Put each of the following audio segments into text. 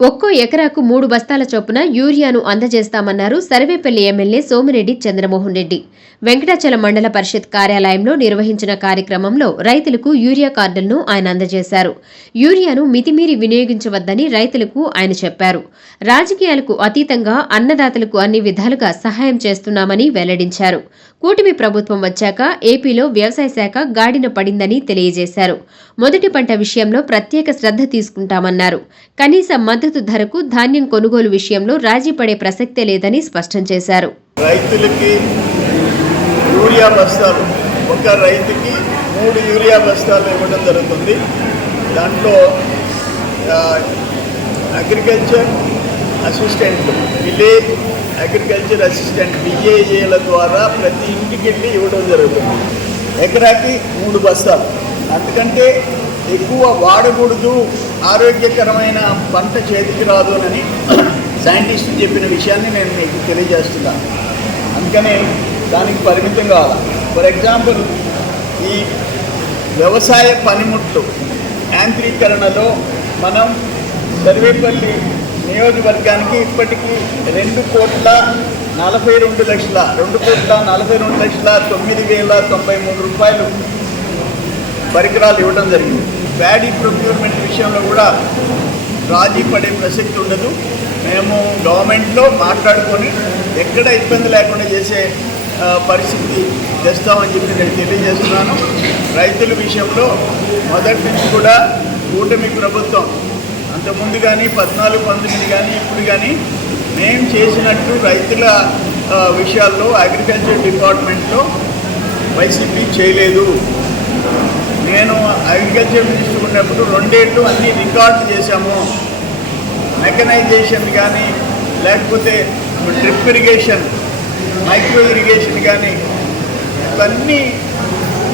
ఒక్కో ఎకరాకు 3 బస్తాల చొప్పున యూరియాను అందజేస్తామన్నారు సర్వేపల్లి ఎమ్మెల్యే సోమిరెడ్డి చంద్రమోహన్ రెడ్డి. వెంకటాచలం మండల పరిషత్ కార్యాలయంలో నిర్వహించిన కార్యక్రమంలో రైతులకు యూరియా కార్డులను ఆయన అందజేశారు. యూరియాను మితిమీరి వినియోగించవద్దని రైతులకు ఆయన చెప్పారు. రాజకీయాలకు అతీతంగా అన్నదాతలకు అన్ని విధాలుగా సహాయం చేస్తున్నామని వెల్లడించారు. కూటమి ప్రభుత్వం వచ్చాక ఏపీలో వ్యవసాయ శాఖ గాడిన పడిందని తెలియజేశారు. మొదటి పంట విషయంలో ప్రత్యేక శ్రద్ధ తీసుకుంటామన్నారు. కనీస మద్దతు ధరకు ధాన్యం కొనుగోలు విషయంలో రాజీ పడే ప్రసక్తే లేదని స్పష్టం చేశారు. రైతులకి యూరియా బస్తాలు, ఒక రైతుకి 3 యూరియా బస్తాలు ఇవ్వడం జరుగుతుంది. దాంట్లో agriculture assistant, village agriculture assistant విఏఏల ద్వారా ప్రతి ఇంటికి వెళ్ళి ఇవ్వడం జరుగుతుంది. ఎకరాకి 3 బస్తాలు, అందుకంటే ఎక్కువ వాడకూడదు, ఆరోగ్యకరమైన పంట చేతికి రాదు అని సైంటిస్టులు చెప్పిన విషయాన్ని నేను మీకు తెలియజేస్తున్నాను. అందుకని దానికి పరిమితం కావాలి. ఫర్ ఎగ్జాంపుల్, ఈ వ్యవసాయ పనిముట్లు యాంత్రీకరణలో మనం సర్వేపల్లి నియోజకవర్గానికి ఇప్పటికీ 2,42,9,93 రూపాయలు పరికరాలు ఇవ్వడం జరిగింది. ప్యాడీ ప్రొక్యూర్మెంట్ విషయంలో కూడా రాజీ పడే ప్రసక్తి ఉండదు. మేము గవర్నమెంట్లో మాట్లాడుకొని ఎక్కడ ఇబ్బంది లేకుండా చేసే పరిస్థితి తెస్తామని చెప్పి నేను తెలియజేస్తున్నాను. రైతుల విషయంలో మొదటి నుంచి కూడా కూటమి ప్రభుత్వం అంతకుముందు కానీ 14-19 కానీ ఇప్పుడు కానీ మేము చేసినట్టు రైతుల విషయాల్లో అగ్రికల్చర్ డిపార్ట్మెంట్లో వైసీపీ చేయలేదు. నేను అగ్రికల్చర్ మినిస్టర్ ఉన్నప్పుడు 2 ఏళ్ళు అన్నీ రికార్డు చేశాము. మెకనైజేషన్ కానీ, లేకపోతే డ్రిప్ ఇరిగేషన్, మైక్రో ఇరిగేషన్ కానీ, ఇవన్నీ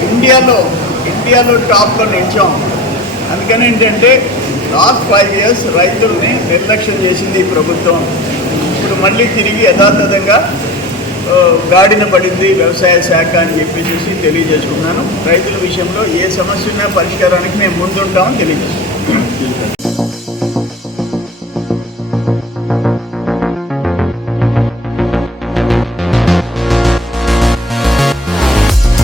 ఇండియాలో టాప్లో నిలిచాం. అందుకని ఏంటంటే లాస్ట్ 5 ఇయర్స్ రైతుల్ని నిర్లక్ష్యం చేసింది ఈ ప్రభుత్వం. ఇప్పుడు మళ్ళీ తిరిగి యథాతథంగా గాడిన పడింది వ్యవసాయ శాఖ అని చెప్పేసి తెలియజేసుకున్నాను. రైతుల విషయంలో ఏ సమస్య ఉన్నా పరిష్కారానికి మేము ముందుంటామని తెలియజేస్తున్నాను.